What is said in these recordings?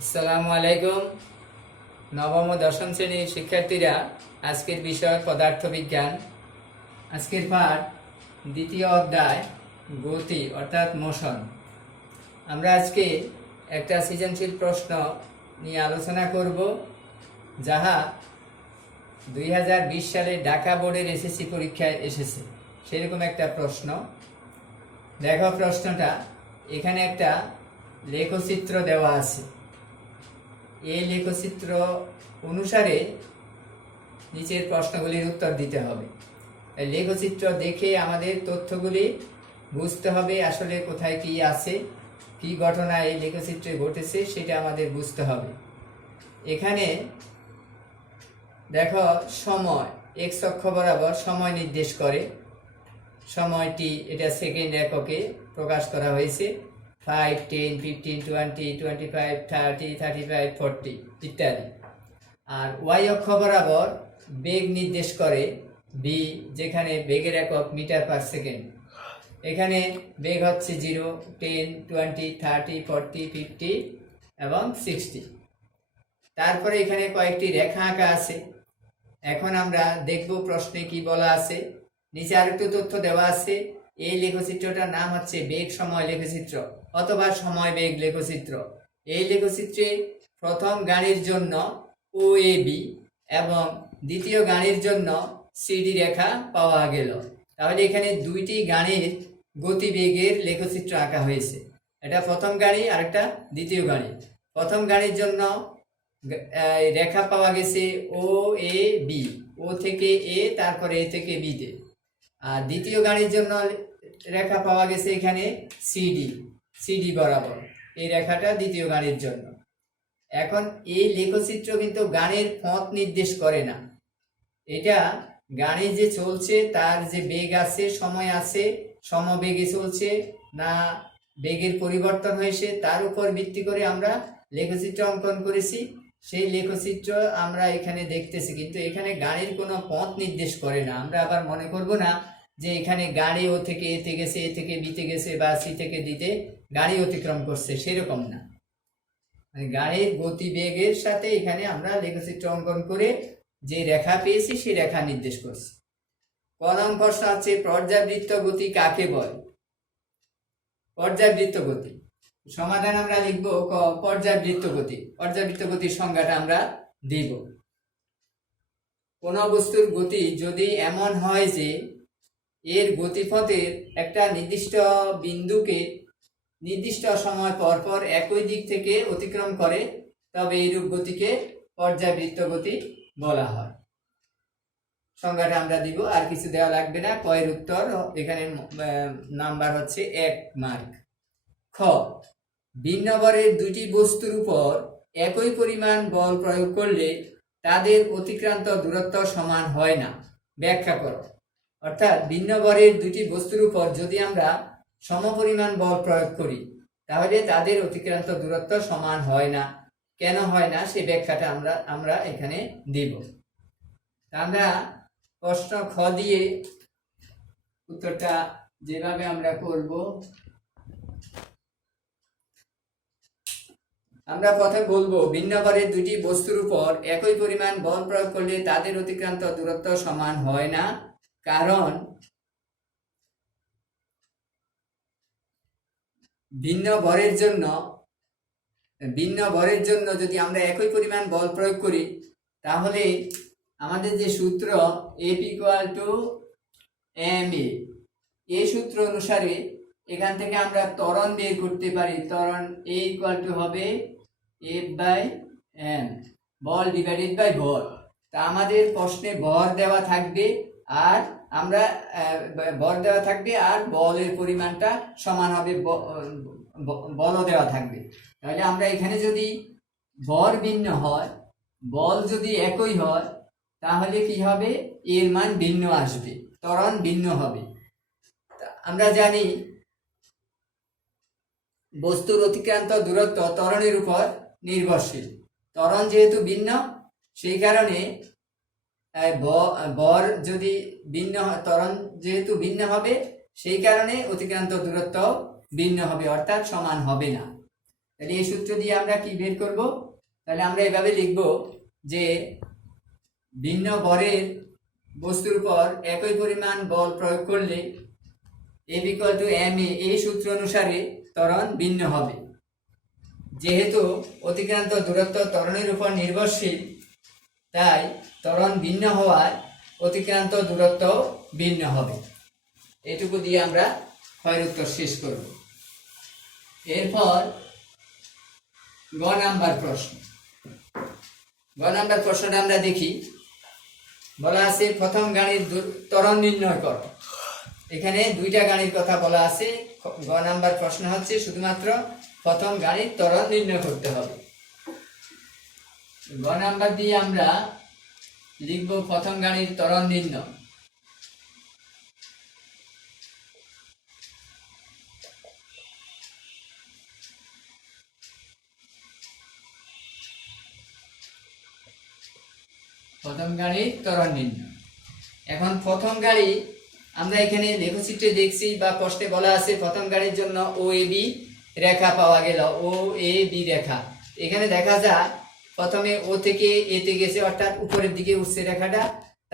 আসসালামু আলাইকুম। নবম ও দশম শ্রেণীর শিক্ষার্থীরা, আজকের বিষয় পদার্থবিজ্ঞান। আজকের পাঠ দ্বিতীয় অধ্যায় গতি অর্থাৎ মোশন। আমরা আজকে একটা সৃজনশীল প্রশ্ন নিয়ে আলোচনা করব, যাহা 2020 সালে ঢাকা বোর্ডের এসএসসি পরীক্ষায় এসেছে। সেরকম একটা প্রশ্ন। দেখো প্রশ্নটা, এখানে একটা লেখচিত্র দেওয়া আছে। এই লেখচিত্র অনুসারে নিচের প্রশ্নগুলির উত্তর দিতে হবে। লেখচিত্র দেখে আমাদের তথ্যগুলি বুঝতে হবে, আসলে কোথায় কি আছে, কি ঘটনা এই লেখচিত্রে ঘটেছে সেটা আমাদের বুঝতে হবে। এখানে দেখো, সময় এক্স অক্ষ বরাবর সময় নির্দেশ করে। সময়টি এটা সেকেন্ড এককে প্রকাশ করা হয়েছে। 5, 10, 15, 20, 25, 30, 35, 40 ইত্যাদি। আর ওয়াই অক্ষ বরাবর বেগ নির্দেশ করে বি, যেখানে বেগের একক মিটার পার সেকেন্ড। এখানে বেগ হচ্ছে 0, 10, 20, 30, 40, 50 এবং 60। তারপরে এখানে কয়েকটি রেখা আঁকা আছে। এখন আমরা দেখব প্রশ্নে কি বলা আছে। নিচে আরেকটু তথ্য দেওয়া আছে। এই লেখচিত্রটার নাম হচ্ছে বেগ সময় লেখচিত্র অথবা সময় বেগ লেখচিত্র। এই লেখচিত্রে প্রথম গাড়ির জন্য ও এ বি এবং দ্বিতীয় গাড়ির জন্য সিডি রেখা পাওয়া গেল। তাহলে এখানে দুইটি গাড়ির গতিবেগের লেখচিত্র আঁকা হয়েছে। এটা প্রথম গাড়ি আর একটা দ্বিতীয় গাড়ি। প্রথম গাড়ির জন্য রেখা পাওয়া গেছে ও এ বি, ও থেকে এ, তারপরে এ থেকে বিতে। আর দ্বিতীয় গাড়ির জন্য রেখা পাওয়া গেছে এখানে সিডি বরাবর। এই রেখাটা দ্বিতীয় গাড়ির জন্য। এখন এই লেখচিত্র কিন্তু গাড়ির পথ নির্দেশ করে না। এটা গাড়ি যে চলছে তার যে বেগ আছে, সময় আছে, সমবেগে চলছে না বেগের পরিবর্তন হয়েছে তার উপর ভিত্তি করে আমরা লেখচিত্র অঙ্কন করেছি। সেই লেখচিত্র আমরা এখানে দেখতেছি, কিন্তু এখানে গাড়ির কোনো পথ নির্দেশ করে না। আমরা আবার মনে করব না যে এখানে গাড়ি ও থেকে এতে গেছে, এ থেকে বিতে গেছে বা সি থেকে দিতে গাড়ি অতিক্রম করছে, সেরকম না। মানে গাড়ির গতিবেগের সাথে এখানে আমরা লেখচিত্র অঙ্কন করে যে রেখা পেয়েছি সেই রেখা নির্দেশ করছি। ক নং প্রশ্ন আছে, পর্যাবৃত্ত গতি কাকে বলে? পর্যাবৃত্ত গতি সমাধান আমরা লিখব ক, পর্যাবৃত্ত গতি। পর্যাবৃত্ত গতির সংজ্ঞাটা আমরা দিব। কোন বস্তুর গতি যদি এমন হয় যে এর গতিপথের একটা নির্দিষ্ট বিন্দুকে নির্দিষ্ট সময় পর পর একই দিক থেকে অতিক্রম করে, তবে এইরূপ গতিকে পর্যাবৃত্ত গতি বলা হয়। সংজ্ঞাটা আমরা দিব, আর কিছু দেওয়া লাগবে না। কয়ের উত্তর এখানে নাম্বার হচ্ছে 1 মার্ক। খ, ভিন্ন ভরের দুটি বস্তুর উপর একই পরিমাণ বল প্রয়োগ করলে তাদের অতিক্রান্ত দূরত্ব সমান হয় না। ব্যাখ্যা করো। অর্থাৎ ভিন্ন ভরের দুটি বস্তুর উপর যদি আমরা সমপরিমাণ বল প্রয়োগ করি তাহলে তাদের অতিক্রান্ত দূরত্ব সমান হয় না। কেন হয় না সেই ব্যাখ্যাটা আমরা এখানে দিব। আমরা প্রশ্ন খ দিয়ে উত্তরটা যেভাবে আমরা করব, আমরা প্রথমে বলবো ভিন্ন ভরের দুটি বস্তুর উপর একই পরিমাণ বল প্রয়োগ করলে তাদের অতিক্রান্ত দূরত্ব সমান হয় না, কারণ ভিন্ন ভরের জন্য যদি আমরা একই পরিমাণ বল প্রয়োগ করি তাহলে আমাদের যে সূত্র F = ma, এই সূত্র অনুসারে এখান থেকে আমরা ত্বরণ বের করতে পারি। ত্বরণ A হবে F/m, বল ডিভাইডেড বাই ভর। তা আমাদের প্রশ্নে ভর দেওয়া থাকবে আর আমরা বলের পরিমাণটা সমান হবে, বলও দেওয়া থাকবে। তাহলে আমরা এখানে যদি ভর ভিন্ন হয়, বল যদি একই হয়, তাহলে কি হবে? এর মান ভিন্ন আসবে, ত্বরণ ভিন্ন হবে। আমরা জানি বস্তুর অতিক্রান্ত দূরত্ব ত্বরণের উপর নির্ভরশীল। ত্বরণ যেহেতু ভিন্ন, সেই কারণে ভর যদি ভিন্ন হয়, ত্বরণ যেহেতু ভিন্ন হবে, সেই কারণে অতিক্রান্ত দূরত্ব ভিন্ন হবে, অর্থাৎ সমান হবে না। তাহলে এই সূত্র দিয়ে আমরা কি বের করব? তাহলে আমরা এভাবে লিখব যে ভিন্ন ভরের বস্তুর উপর একই পরিমাণ বল প্রয়োগ করলে F = ma, এই সূত্র অনুসারে ত্বরণ ভিন্ন হবে। যেহেতু অতিক্রান্ত দূরত্ব ত্বরণের উপর নির্ভরশীল, তাই ত্বরণ ভিন্ন হওয়ার অতিক্রান্ত দূরত্ব ভিন্ন হবে। এটুকু দিয়ে আমরা ক্ষয়ের উত্তর শেষ করব। এরপর গ নাম্বার প্রশ্ন। গ নাম্বার প্রশ্নটা আমরা দেখি। বলা আছে প্রথম গাড়ির ত্বরণ নির্ণয় করো। এখানে দুইটা গাড়ির কথা বলা আছে। গ নাম্বার প্রশ্ন হচ্ছে শুধুমাত্র প্রথম গাড়ির ত্বরণ নির্ণয় করতে হবে। গ নাম্বার দিয়ে আমরা লিখব প্রথম গাড়ির ত্বরণ নির্ণয়। প্রথম গাড়ির ত্বরণ নির্ণয়। এখন প্রথম গাড়ি আমরা এখানে লেখচিত্রে দেখছি বা প্রশ্নে বলা আছে প্রথম গাড়ির জন্য OAB রেখা পাওয়া গেল, OAB রেখা। এখানে দেখা যায় প্রথমে ও থেকে এতে গেছে, অর্থাৎ উপরের দিকে উঠছে রেখাটা,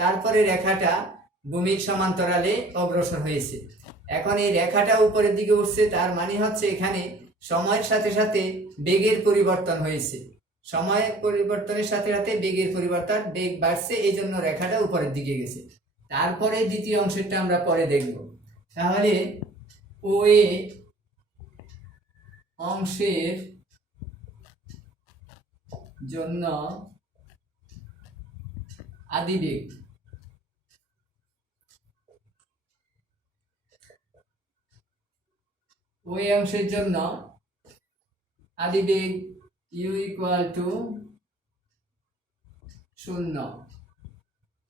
তারপরে রেখাটা ভূমির সমান্তরালে অগ্রসর হয়েছে। এখন এই রেখাটা উপরের দিকে উঠছে, তার মানে হচ্ছে এখানে সময়ের সাথে সাথে বেগের পরিবর্তন হয়েছে। সময়ের পরিবর্তনের সাথে সাথে বেগের পরিবর্তন, বেগ বাড়ছে, এই জন্য রেখাটা উপরের দিকে গেছে। তারপরে দ্বিতীয় অংশটা আমরা পরে দেখব। তাহলে OA অংশের জন্য আদিবেগ OA অংশের জন্য আদিবেগ U = 0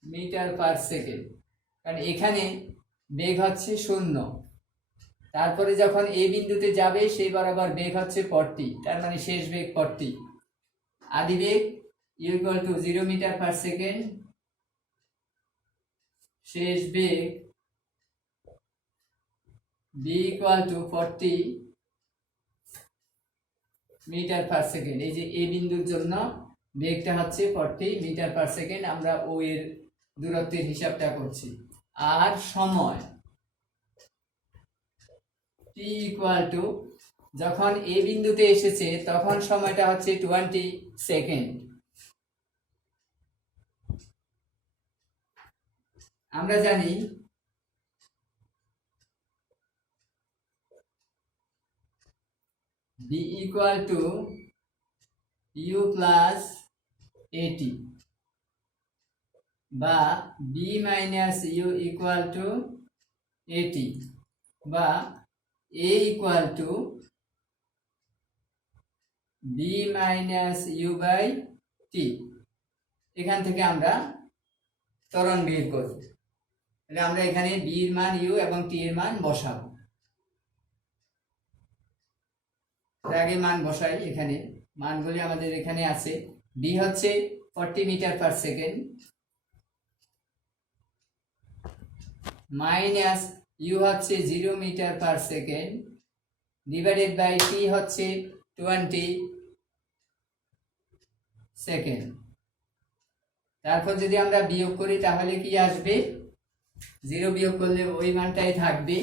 মিটার/সেকেন্ড। কারণ এখানে বেগ হচ্ছে 0, তারপরে যখন এ বিন্দুতে যাবে সেই বরাবর বেগ হচ্ছে 40, তার মানে শেষ বেগ 40। আদিবেগ U = 0 মিটার/সেকেন্ড, শেষ বেগ B = 40 মিটার/সেকেন্ড। এই যে এ বিন্দুর জন্য বেগটা হচ্ছে 40 মিটার/সেকেন্ড। আমরা ও এর দূরত্বের হিসাবটা করছি। আর সময় t = যখন এ বিন্দুতে এসেছে তখন সময়টা হচ্ছে 20 সেকেন্ড। আমরা জানি B = U + AT বা B - U = AT বা A = B - U/T। এখান থেকে আমরা ত্বরণ বের করব। তাহলে আমরা এখানে B এর মান U এবং T এর মান বসাবো। আগে মান বসাই। এখানে মানগুলি আমাদের এখানে আছে। B হচ্ছে 40 মিটার/সেকেন্ড মাইনাস U হচ্ছে 0 মিটার/সেকেন্ড ডিভাইডেড বাই T হচ্ছে 20 সেকেন্ড। তারপর যদি আমরা বিয়োগ করি তাহলে কি আসবে? 0 বিয়োগ করলে ওই মানটাই থাকবে।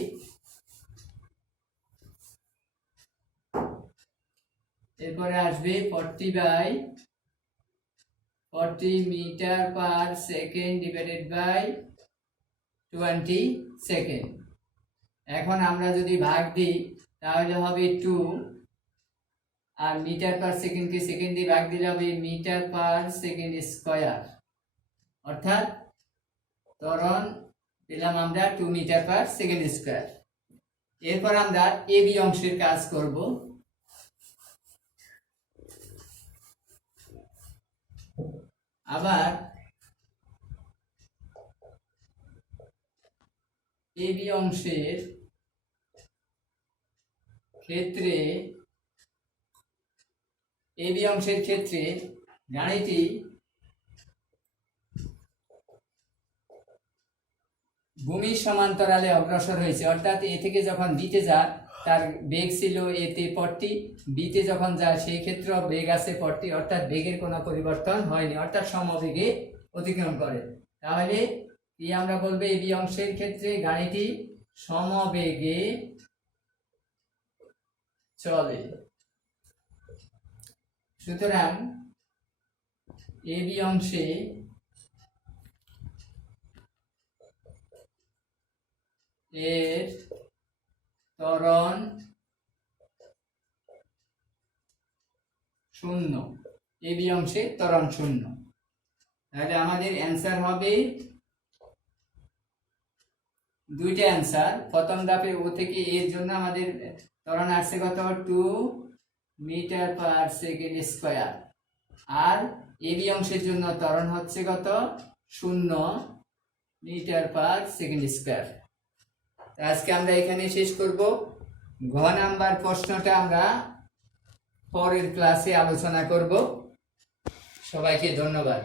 এরপরে আসবে 40/40 মিটার/সেকেন্ড ডিভাইডেড বাই 20 সেকেন্ড। এখন আমরা যদি ভাগ দিই তাহলে হবে 2, আর মিটার/সেকেন্ডকে সেকেন্ড দিয়ে ভাগ দিলে হবে মিটার/সেকেন্ড স্কয়ার, অর্থাৎ ত্বরণ পেলাম আমরা 2 মিটার/সেকেন্ড স্কয়ার। এরপর আমরা AB অংশের কাজ করব। আবার AB অংশের ক্ষেত্রে গাড়িটি ভূমির সমান্তরালে অগ্রসর হয়েছে, অর্থাৎ এ থেকে যখন বিতে যায় তার বেগ ছিল এতে 40, বিতে যখন যায় সেই ক্ষেত্রে বেগ আছে 40, অর্থাৎ বেগের কোনো পরিবর্তন হয়নি, অর্থাৎ সমবেগে অতিক্রম করে। তাহলে কি আমরা বলবো, এবি অংশের ক্ষেত্রে গাড়িটি সমবেগে চলে। সুতরাং এবি অংশে এর ত্বরণ 0, এবি অংশে ত্বরণ 0। তাহলে আমাদের অ্যান্সার হবে দুইটা অ্যান্সার। প্রথম ধাপে ও থেকে এর জন্য আমাদের ত্বরণ আসছে কত, 2 মিটার পার সেকেন্ড স্কয়ার, আর এবি অংশের জন্য ত্বরণ হচ্ছে কত, 0 মিটার পার সেকেন্ড স্কয়ার। আজকে আমরা এখানে শেষ করব। ঘ নাম্বার প্রশ্নটা আমরা পরের ক্লাসে আলোচনা করব। সবাইকে ধন্যবাদ।